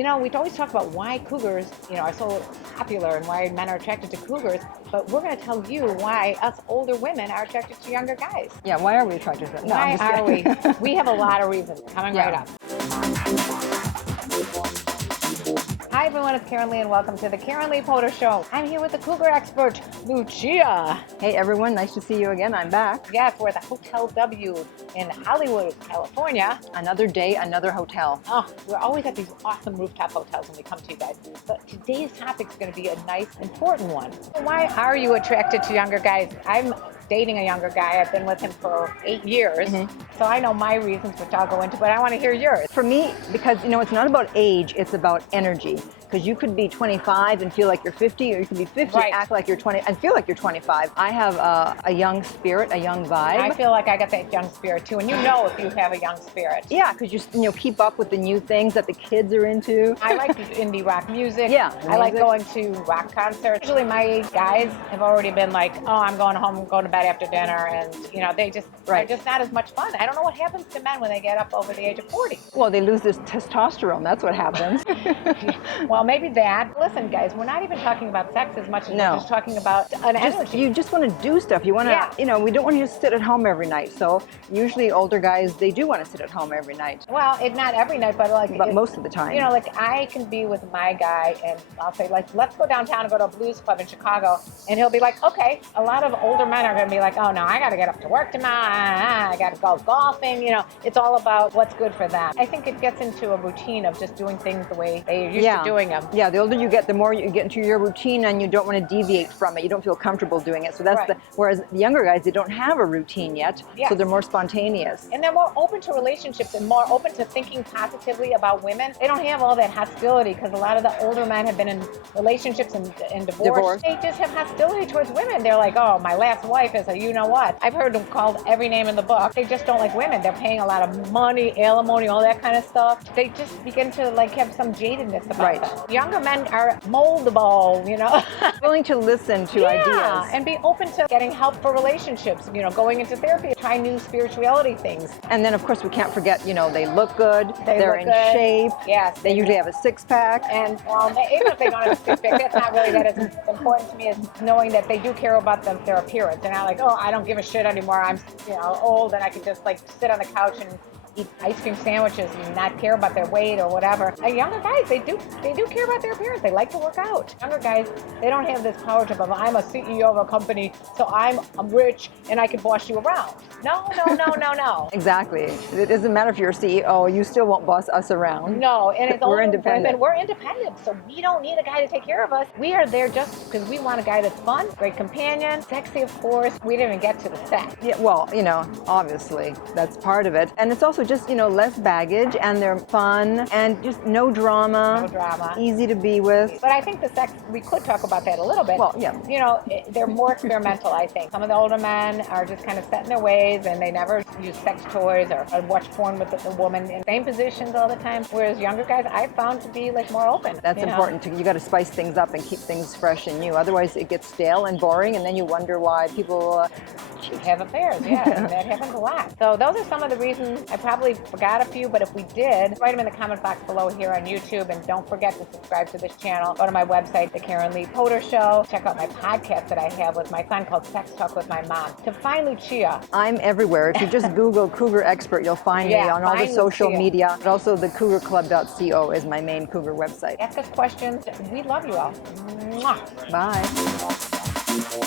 You know, we always talk about why cougars, are so popular and why men are attracted to cougars, but we're going to tell you why us older women are attracted to younger guys. Yeah, why are we attracted to them? No, Why are we? We have a lot of reasons coming right up. Hi everyone, it's Karen Lee and welcome to the Karen Lee Potter Show. I'm here with the cougar expert, Lucia. Hey everyone, nice to see you again. I'm back. Yes, we're at the Hotel W in Hollywood, California. Another day, another hotel. Oh, we're always at these awesome rooftop hotels when we come to you guys. But today's topic is going to be a nice, important one. Why are you attracted to younger guys? I'm dating a younger guy. I've been with him for 8 years. So I know my reasons, which I'll go into, but I want to hear yours. For me, because it's not about age, it's about energy. Because you could be 25 and feel like you're 50, or you could be 50 and act like you're 20 and feel like you're 25. I have a young spirit, a young vibe. I feel like I got that young spirit too, and you know if you have a young spirit. Yeah, because you keep up with the new things that the kids are into. I like indie rock music. Yeah, I like going to rock concerts. Usually my guys have already been like, oh, I'm going home, I'm going to bed after dinner, and they're just not as much fun. I don't know what happens to men when they get up over the age of 40. Well, they lose this testosterone. That's what happens. Well, maybe that. Listen, guys, we're not even talking about sex as much as we're just talking about an energy. You just want to do stuff. You want to, we don't want to just sit at home every night. So usually older guys, they do want to sit at home every night. Well, not every night, but most of the time. I can be with my guy and I'll say, let's go downtown and go to a blues club in Chicago. And he'll be like, okay. A lot of older men are going to be like, oh, no, I got to get up to work tomorrow. I got to go golfing. It's all about what's good for them. I think it gets into a routine of just doing things the way they're used to doing them. Yeah, the older you get, the more you get into your routine and you don't want to deviate from it. You don't feel comfortable doing it. So that's whereas the younger guys, they don't have a routine yet. So they're more spontaneous. And they're more open to relationships and more open to thinking positively about women. They don't have all that hostility because a lot of the older men have been in relationships and divorce. They just have hostility towards women. They're like, oh, my last wife is a you-know-what. I've heard them called every name in the book. They just don't like women. They're paying a lot of money, alimony, all that kind of stuff. They just begin to have some jadedness about them. Younger men are moldable, Willing to listen to ideas. And be open to getting help for relationships, going into therapy, try new spirituality things. And then, of course, we can't forget, they look good, they're in shape. Yes. They usually have a six-pack. And, even if they don't have a six-pack, that's not really that as important to me as knowing that they do care about their appearance. And I'm like, oh, I don't give a shit anymore. I'm, old and I can just, sit on the couch and eat ice cream sandwiches and not care about their weight or whatever. Younger guys, they do care about their appearance. They like to work out. Younger guys, they don't have this power trip of I'm a CEO of a company, so I'm rich and I can boss you around. No. Exactly. It doesn't matter if you're a CEO, you still won't boss us around. No, and it's we're independent. Women, we're independent, so we don't need a guy to take care of us. We are there just because we want a guy that's fun, great companion, sexy, of course. We didn't even get to the sex. Yeah, well, obviously that's part of it. And it's also just, less baggage, and they're fun and just no drama. No drama. Easy to be with. But I think the sex, we could talk about that a little bit. Well, yeah. They're more experimental, I think. Some of the older men are just kind of set in their ways and they never use sex toys or watch porn with the woman in same positions all the time. Whereas younger guys, I've found to be more open. That's important. You got to spice things up and keep things fresh and new. Otherwise, it gets stale and boring, and then you wonder why people have affairs. Yeah, that happens a lot. So those are some of the reasons. I probably forgot a few, but if we did, write them in the comment box below here on YouTube, and don't forget to subscribe to this channel. Go to my website, The Karen Lee Potter Show. Check out my podcast that I have with my son called Sex Talk with My Mom. To find Lucia. I'm everywhere. If you just Google Cougar Expert, you'll find me on all the social media. But also the cougarclub.co is my main cougar website. Ask us questions. We love you all. Mwah. Bye.